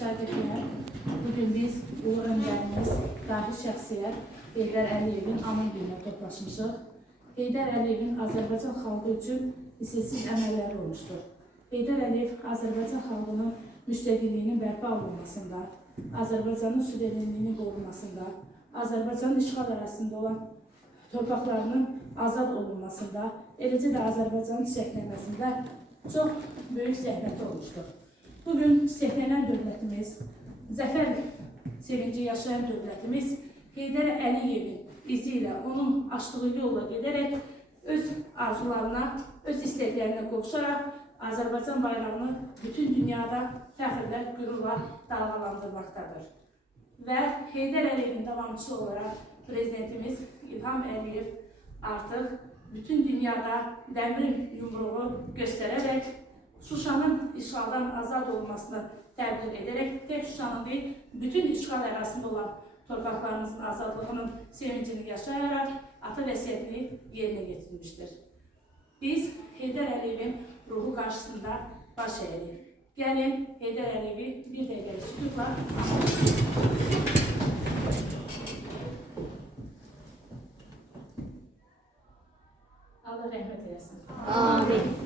şagirdlər, bugün biz Ulu Öndərimiz, dahi şəxsiyyət Heydər Əliyevin anım gününə toplaşmışıq. Heydər Əliyevin Azərbaycan xalqı üçün misilsiz əməlləri olmuşdur. Heydər Əliyev Azərbaycan xalqının müstəqilliyinin bərpa olunmasında, Azərbaycanın suverenliyinin qorunmasında, Azərbaycanın işğal arasında olan torpaqlarının azad olunmasında, eləcə də Azərbaycanın çiçəklənməsində çox böyük zəhməti olmuşdur. Bugün çiçəklənən dövlətimiz, zəfər sevinci yaşayan dövlətimiz Heydər Əliyevin izi ilə onun açdığı yolla gedərək öz arzularına, öz istəklərinə qovuşaraq Azərbaycan bayrağını bütün dünyada fəxrlə, qürurla dalğalandırmaqdadır. Və Heydər Əliyevin davamçısı olaraq prezidentimiz İlham Əliyev artıq bütün dünyada dəmir yumruğu göstərərək Şuşanın işğaldan azad olmasını təbliğ edərək tək Şuşanın deyil, bütün işğal ərazisində olan torpaqlarımızın azadlığının sevincini yaşayaraq ata vəsiyyətini yerinə yetirmişdir. Biz Heydər Əliyevin ruhu qarşısında baş əyirik. Gəlin Heydər Əliyevi bir dəqiqəlik sükutla. Allah rəhmət eləsin. Amin.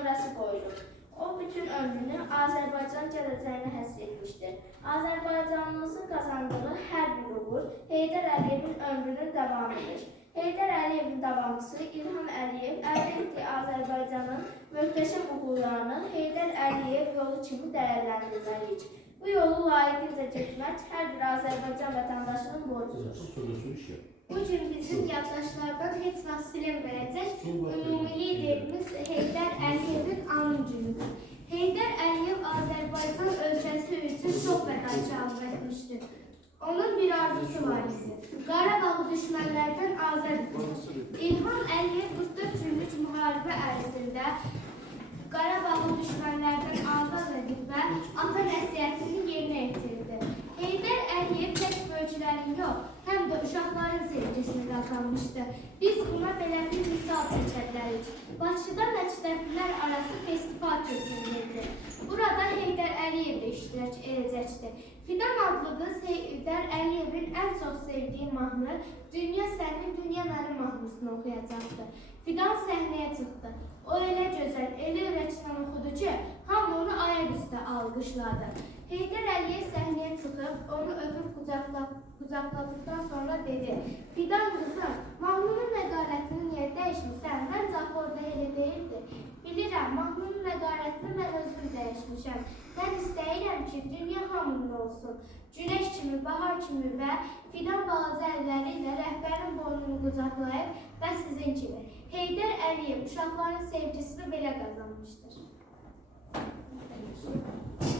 Bünövrəsi qoyulur. O bütün ömrünü Azərbaycan gələcəyinə həsr etmişdir. Azərbaycanımızın qazandığı hər bir uğur Heydər Əliyevin ömrünün davamıdır. Heydər Əliyevin davamçısı İlham Əliyev əldə etdiyi Azərbaycanın möhtəşəm uğurlarını Heydər Əliyev yolu kimi dəyərləndirməliyik. Bu yolu layiqincə getmək hər bir Azərbaycan vətəndaşının borcudur. Bu gün bizim yaddaşlardan heç vaxt silinməyəcək ümumi liderimiz Heydər Əliyevin anı günüdür. Heydər Əliyev Azərbaycan ölkəsi üçün çox fədakarlıq etmişdir. Onun bir arzusu var idi. Qarabağı düşmənlərdən azad etmək. İlham Əliyev 44 günlük müharibə ərzində Qarabağı düşmənlərdən azad ata nəsihətini yerinə yetirdi. Heydər Əliyev tək böyüklərin yox, həm də uşaqların qazanmışdı. Biz buna bir misal çəkə bilərik. Bakıda məktəblər arası festival keçirilirdi. Burada Heydər Əliyev də iştirak edəcəkdi. Fidan adlı qız Heydər Əliyevin ən çox sevdiyi mahnı Dünya sənin, dünya mənim mahnısını oxuyacaqdı. Fidan səhnəyə çıxdı. O elə gözəl, elə ürəklə oxudu ki, hamı onu ayaq üstə alqışladı. Heydər Əliyev səhnəyə çıxıb onu öpüb qucaqla, qucaqladıqdan sonra dedi: "Fidan qızım, mahnının nəqarətini niyə dəyişmisən? Məncə axı orada elə deyildi. Bilirəm, mahnının nəqarətini mən özüm dəyişmişəm. Mən istəyirəm ki, dünya hamının olsun. Günəş kimi, bahar kimi və fidan balaca əlləri ilə rəhbərin boynunu qucaqlayıb və sizin kimi. Heydər Əliyev uşaqların sevgisini belə qazanmışdır. Mən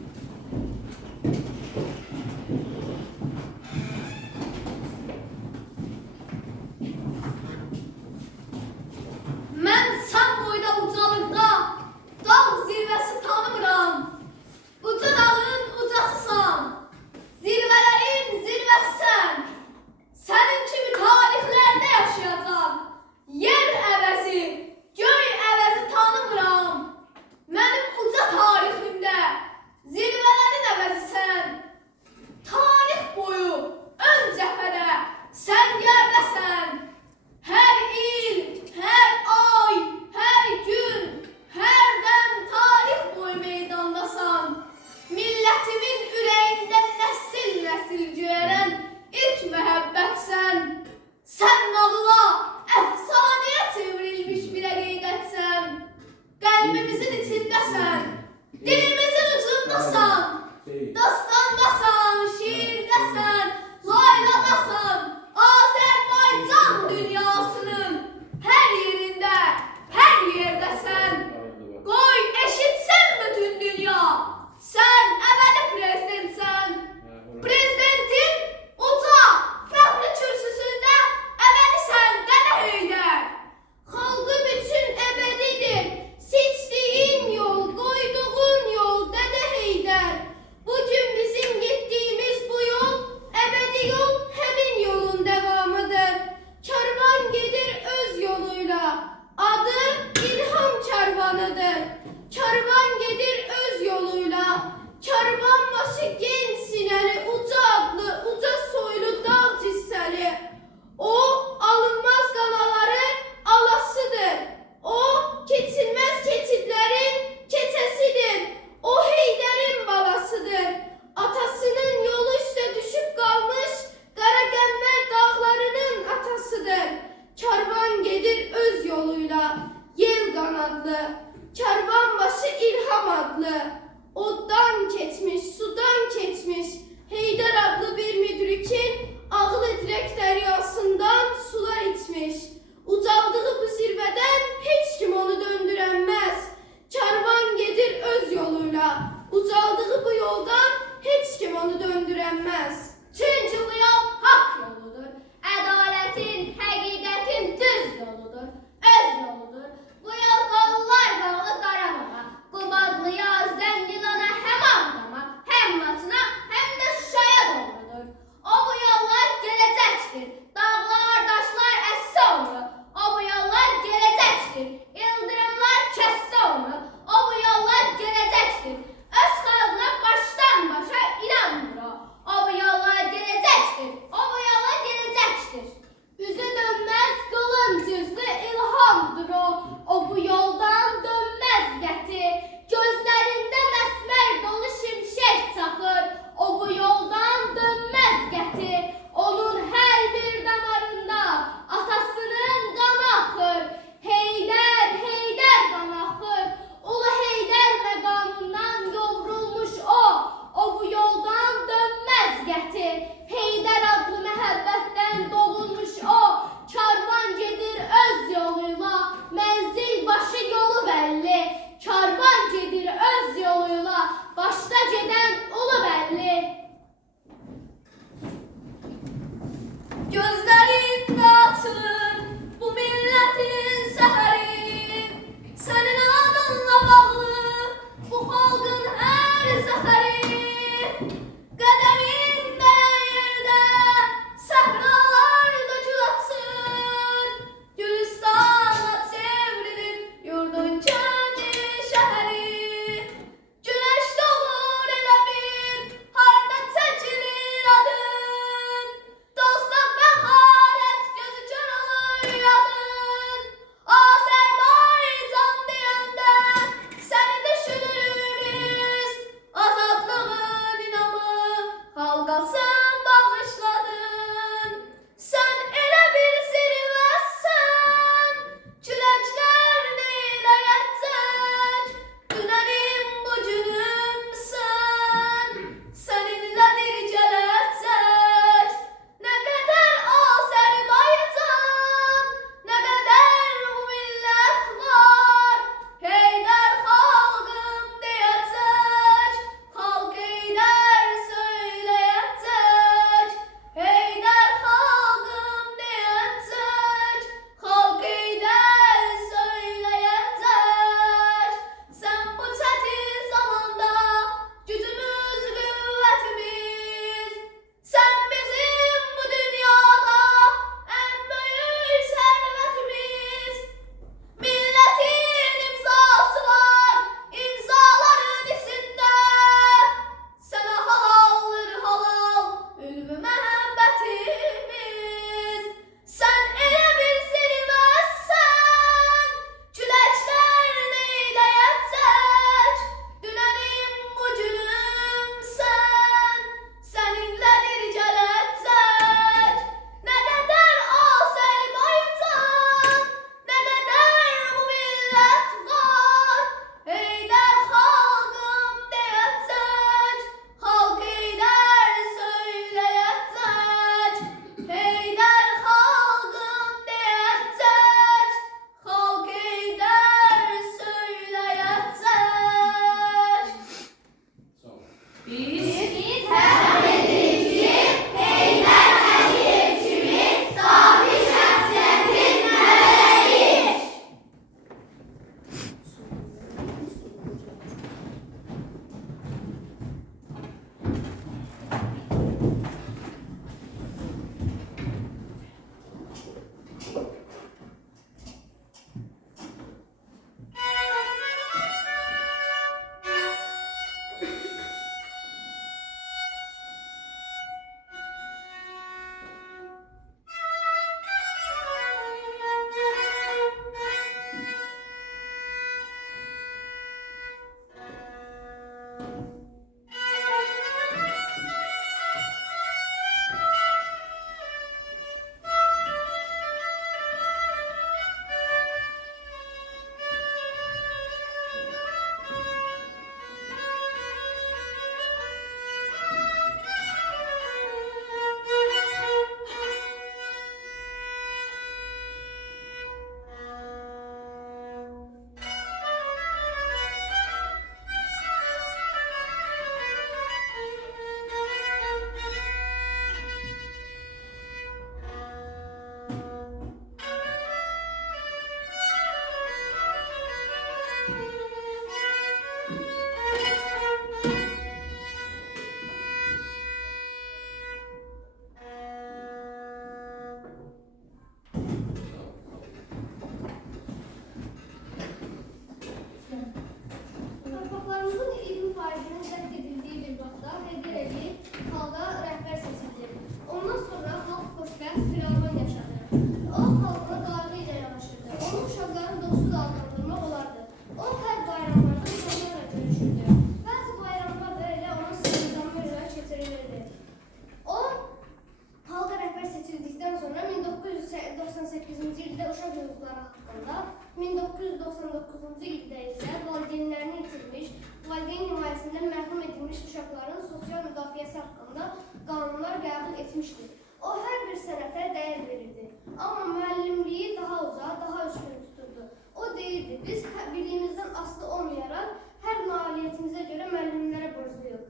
meselesi hakkında kanunlar kabul etmişti. O her bir senete değer verirdi. Ama müellimliği daha uzağa, daha üstün tuturdu. O değildi. Biz bildiğimizden aslı olmayarak her maliyetimize göre müellimlere borçluyuz.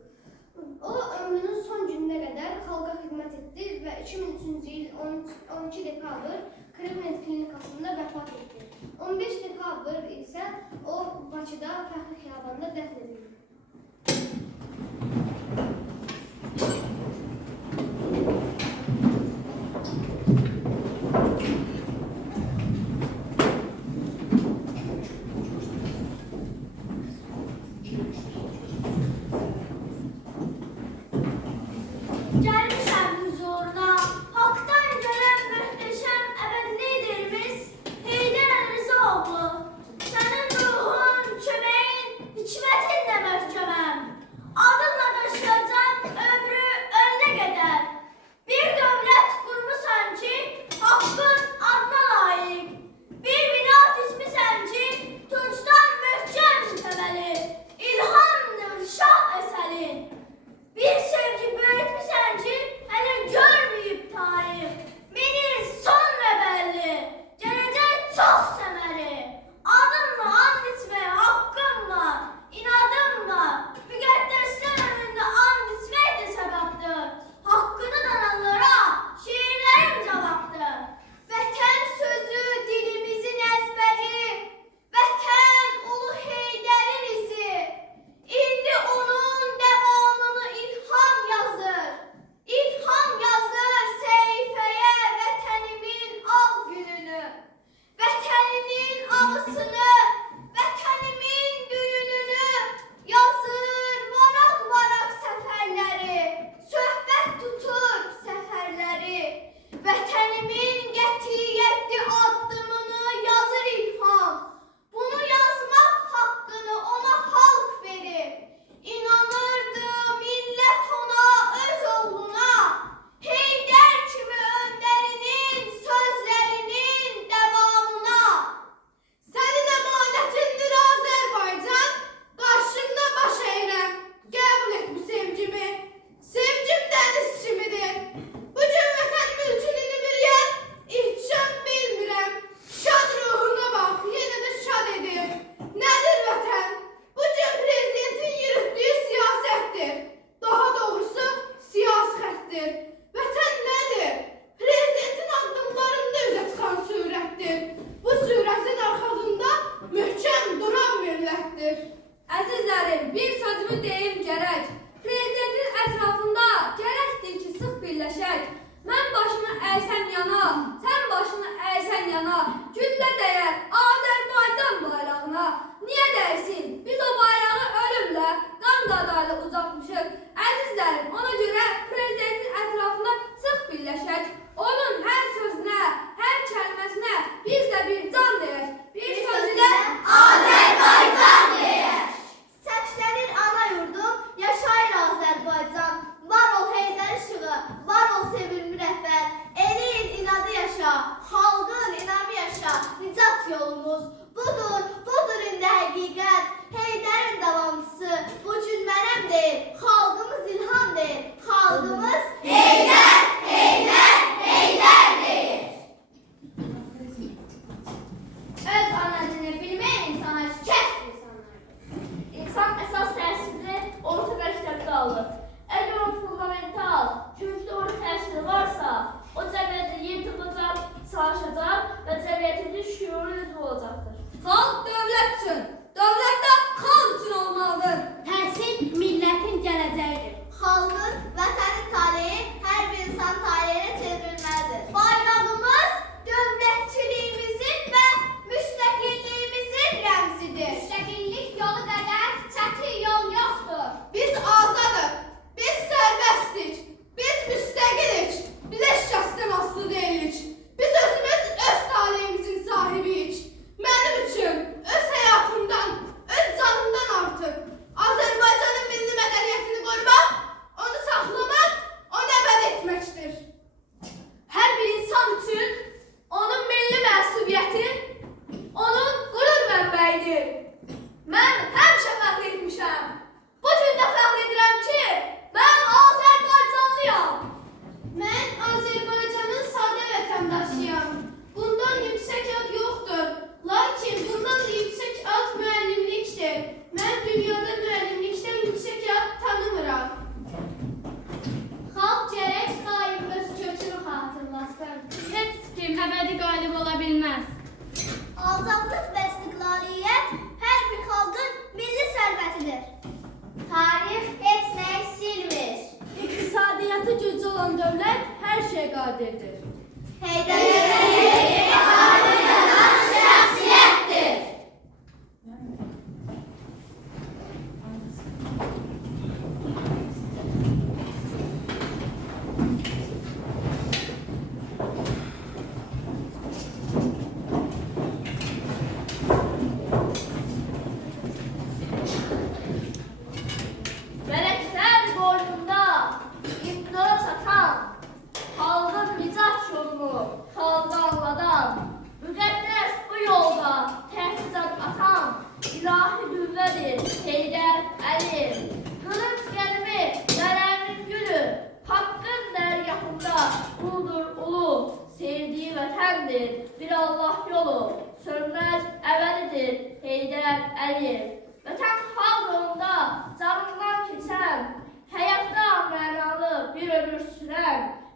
O ömrünün son gününe kadar halka hizmet etti ve 2003 yıl 12 dekabr Kremlin klinikasında vefat etti. 15 dekabr ise o Bakıda Fəxri Xiyabanında dəfn edildi.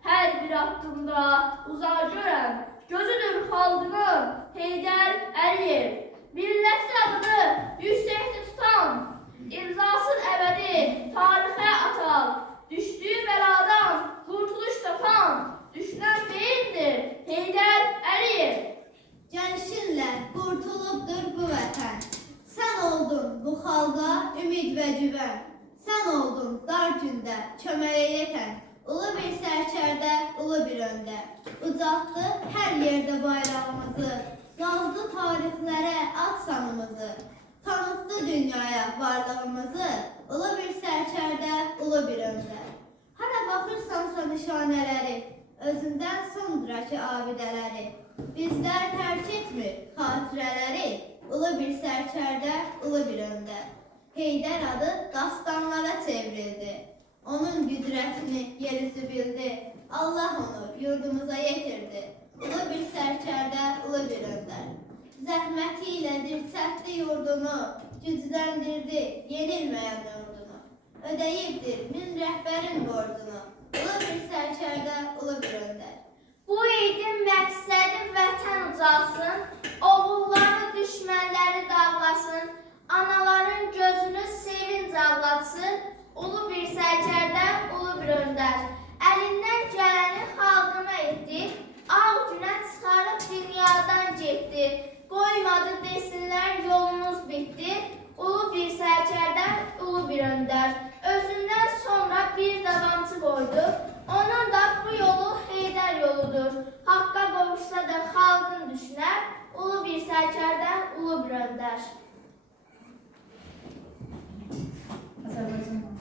Hər bir addımda uzağa görən, gözüdür xalqının Heydər Əliyev. Millətin adını yüksəkdə tutan, imzasız əbədi tarixə atan, düşdüyü bəladan qurtuluş tapan, düşünən beyindir Heydər Əliyev. Gəlişinlə qurtulubdur bu vətən. Sən oldun bu xalqa ümid və güvən. Sən oldun dar gündə köməyə yetən. Ulu bir sərkərdə, ulu bir öndər. Ucaltdı hər yerdə bayrağımızı. Yazdı tarixlərə ad sanımızı. Tanıtdı dünyaya varlığımızı. Ulu bir sərkərdə, ulu bir öndər. Hara baxırsansa nişanələri, özündən sondur ki abidələri. Bizlər tərk etmir xatirələri, ulu bir sərkərdə, ulu bir öndər. Heydər adı dastanlara çevrildi. Onun qüdrətini yerüzü bildi. Allah onu yurdumuza yetirdi. Ulu bir sərkərdə, ulu bir öndər. Zəhməti ilə dirçətdi yurdunu, gücləndirdi yenilməyən yurdunu. Ödəyibdir min rəhbərin borcunu. Ulu bir sərkərdə, ulu bir öndər. Bu idin məqsədi vətən ucalsın, oğulları düşmənləri dağlasın, anaların gözünü sevinc ağlatsın, ulu bir sərkərdə, ulu bir öndər. Əlindən gələni xalqına etdi, ağ günə çıxarıb dünyadan getdi. Qoymadı desinlər yolunuz bitdi, ulu bir sərkərdə, ulu bir öndər. Özündən sonra bir davamçı qoydu, onun da bu yolu Heydər yoludur. Haqqa qovuşsa da xalqın düşünər, ulu bir sərkərdə, ulu bir öndər. Azərbaycan